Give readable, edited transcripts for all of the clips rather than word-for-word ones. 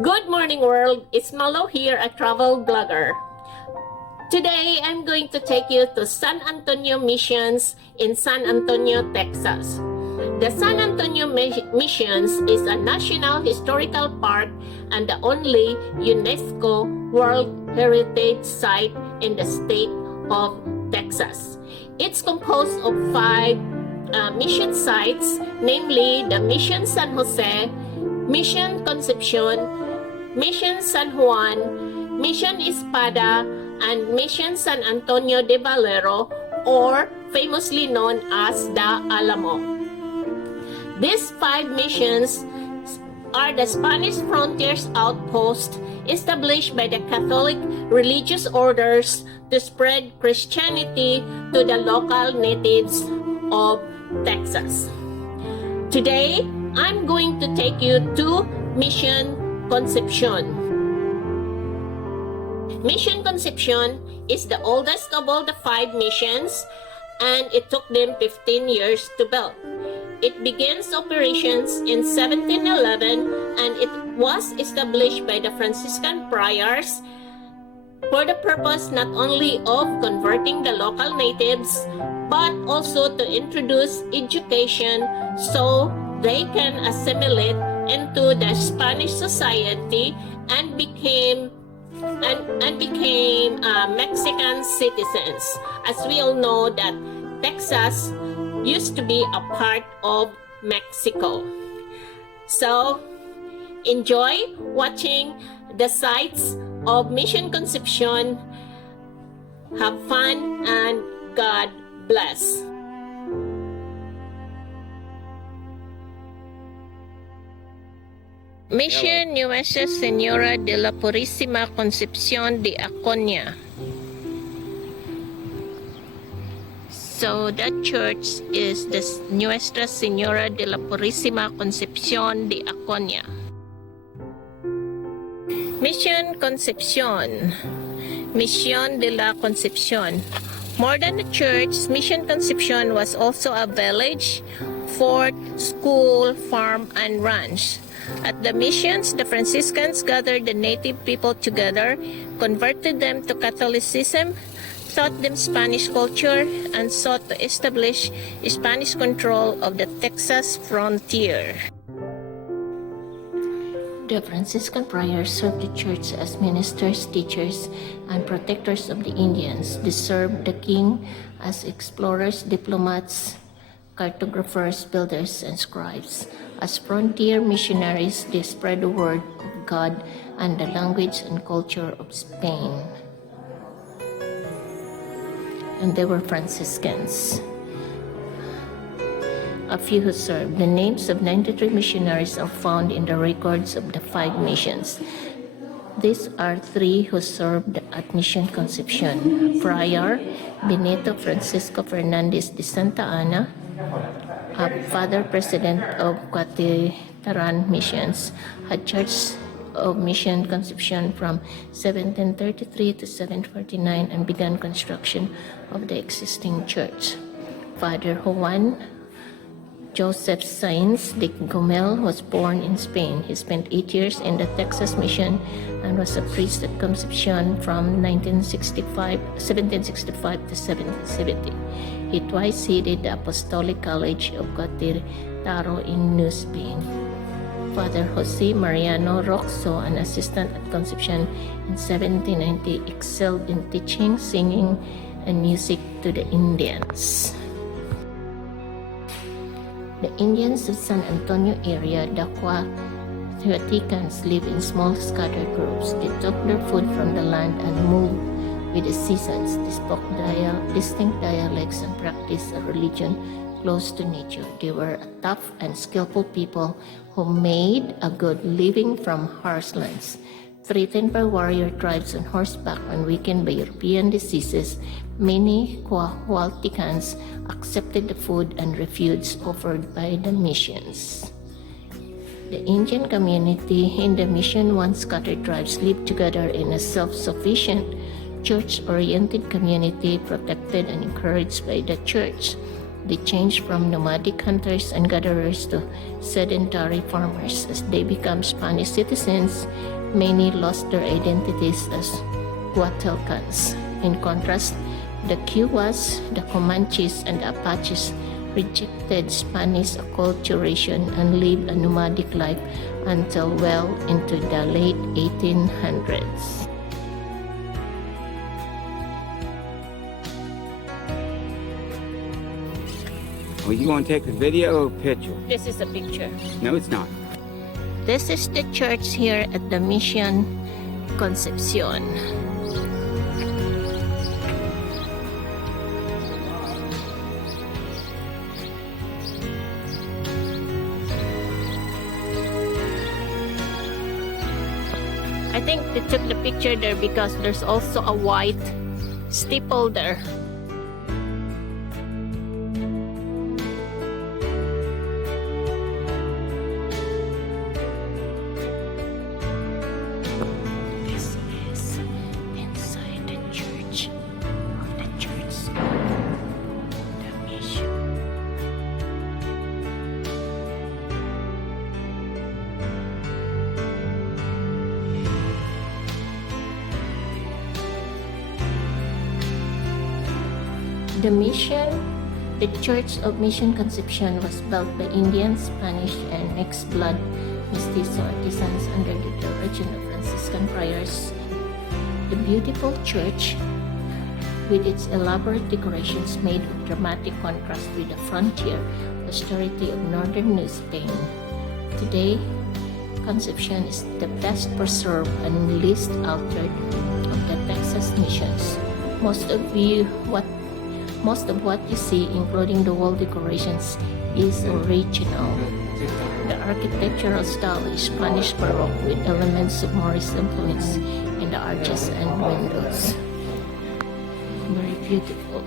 Good morning world, it's Malo here, a travel blogger. Today, I'm going to take you to San Antonio Missions in San Antonio, Texas. The San Antonio Missions is a National Historical Park and the only UNESCO World Heritage Site in the state of Texas. It's composed of 5 mission sites, namely the Mission San Jose, Mission Concepcion, Mission San Juan, Mission Espada, and Mission San Antonio de Valero, or famously known as the Alamo. These 5 missions are the Spanish Frontiers outpost established by the Catholic religious orders to spread Christianity to the local natives of Texas. Today, I'm going to take you to Mission Concepcion. Mission Concepcion is the oldest of all the 5 missions, and it took them 15 years to build. It begins operations in 1711, and it was established by the Franciscan Friars for the purpose not only of converting the local natives, but also to introduce education so they can assimilate into the Spanish society and became Mexican citizens. As we all know that Texas used to be a part of Mexico. So enjoy watching the sites of Mission Concepcion. Have fun and God bless. Mission Nuestra Señora de la Purísima Concepción de Acuña. So that church is the Nuestra Señora de la Purísima Concepción de Acuña. Mission Concepcion. Mission de la Concepción. More than a church, Mission Concepcion was also a village, fort, school, farm, and ranch. At the missions, the Franciscans gathered the native people together, converted them to Catholicism, taught them Spanish culture, and sought to establish Spanish control of the Texas frontier. The Franciscan Friars served the church as ministers, teachers, and protectors of the Indians. They served the king as explorers, diplomats, cartographers, builders, and scribes. As frontier missionaries, they spread the word of God and the language and culture of Spain. And they were Franciscans. A few who served. The names of 93 missionaries are found in the records of the 5 missions. These are 3 who served at Mission Concepcion: Friar Benito Francisco Fernandez de Santa Ana, Father President of Quatitaran Missions, had charge of Mission Concepcion from 1733 to 1749 and began construction of the existing church. Father Juan Joseph Sainz de Gomel was born in Spain. He spent 8 years in the Texas Mission and was a priest at Concepcion from 1765 to 1770. He twice headed the Apostolic College of Quatitaro in New Spain. Father Jose Mariano Roxo, an assistant at Concepcion in 1790, excelled in teaching, singing, and music to the Indians. The Indians of San Antonio area, the Quatehuaticans, live in small scattered groups. They took their food from the land and moved with the seasons. They spoke distinct dialects and practiced a religion close to nature. They were a tough and skillful people who made a good living from harsh lands. Threatened by warrior tribes on horseback and weakened by European diseases, many Quatehuaticans accepted the food and refuge offered by the missions. The Indian community in the mission, once scattered tribes, lived together in a self-sufficient, church-oriented community protected and encouraged by the church. They changed from nomadic hunters and gatherers to sedentary farmers. As they become Spanish citizens, many lost their identities as Huatalcans. In contrast, the Kiowas, the Comanches, and the Apaches rejected Spanish acculturation and lived a nomadic life until well into the late 1800s. Well, you want to take a video or picture? This is a picture. No, it's not. This is the church here at the Mission Concepcion. I think they took the picture there because there's also a white steeple there. This is inside the church of the church of the mission. The Church of Mission Concepcion was built by Indian, Spanish, and mixed-blood mestizo artisans under the direction of Franciscan Friars. The beautiful church, with its elaborate decorations, made of dramatic contrast with the frontier austerity of northern New Spain. Today, Concepcion is the best preserved and least altered of the Texas missions. Most of what you see, including the wall decorations, is original. The architectural style is Spanish Baroque with elements of Moorish influence in the arches and windows. Very beautiful.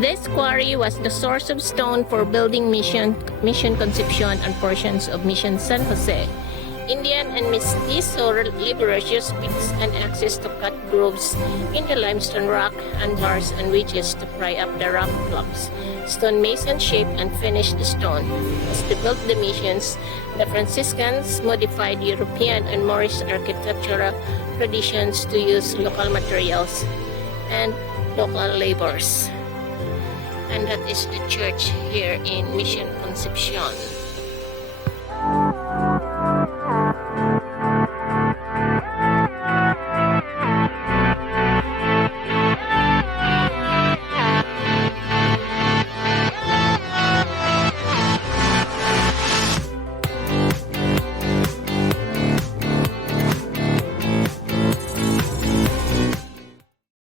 This quarry was the source of stone for building Mission Concepcion and portions of Mission San Jose. Indian and mestizo laborers used picks and axes to cut grooves in the limestone rock and bars and wedges to pry up the rock blocks. Stone masons shaped and finished the stone. As they built the missions, the Franciscans modified European and Moorish architectural traditions to use local materials and local labors. And that is the church here in Mission Concepcion.